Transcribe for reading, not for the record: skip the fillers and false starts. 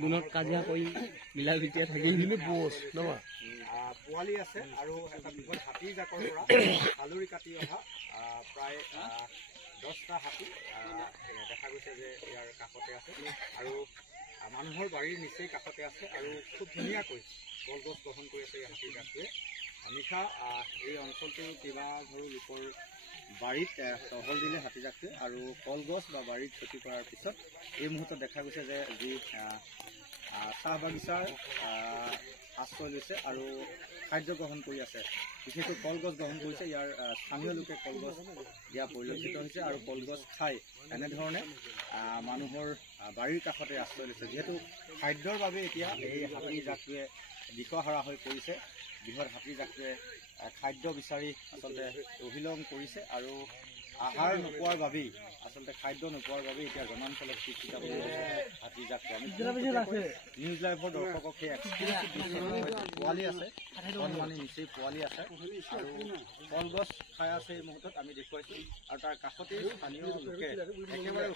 দিনত কাজিয়া কৰি মিলা প্ৰীতিয়ে থাকি পোৱালি আছে আৰু এটা বৃহৎ হাতী জাকৰ পৰা আলুৰি কাটি অহা প্ৰায় 10টা হাতী দেখা গৈছে যে ইয়াৰ কাষতে আছে আৰু মানুহৰ বাৰীৰ নিচেই কাষতে আছে আৰু খুব ধুনীয়াকৈ কলগছ গ্ৰহণ কৰি আছে এই হাতী জাকটোৱে। নিশা এই অঞ্চলটোৰ কেইবাঘৰো লোকৰ বাৰীত টহল দিলে হাতী জাকটোৱে আৰু কলগছ বা বাৰীত ক্ষতি কৰাৰ পিছত এই মুহূৰ্তত দেখা গৈছে যে যি চাহ বাগিচাৰ আশ্ৰয় লৈছে আৰু খাদ্য গ্ৰহণ কৰি আছে। বিশেষকৈ কলগছ গ্ৰহণ কৰিছে। ইয়াৰ স্থানীয় লোকে কলগছ দিয়া পৰিলক্ষিত হৈছে আৰু কলগছ খাই এনেধৰণে মানুহৰ বাৰীৰ কাষতে আশ্ৰয় লৈছে। যিহেতু খাদ্যৰ বাবে এতিয়া এই হাতী জাকটোৱে দিশহাৰা হৈ পৰিছে। বৃহৎ হাতী জাকটোৱে খাদ্য বিচাৰি আচলতে অভিলং কৰিছে আৰু আহাৰ নোপোৱাৰ বাবেই আচলতে খাদ্য নোপোৱাৰ বাবেই এতিয়া জনাঞ্চলত শিক্ষিত হাতী জাকটো। আমি নিউজ লাইভৰ দৰ্শকক সেই পোৱালি আছে, কণমানি নিচেই পোৱালি আছে আৰু কলগছ খাই আছে এই মুহূৰ্তত আমি দেখুৱাইছোঁ আৰু তাৰ কাষতেই স্থানীয় লোকে একেবাৰে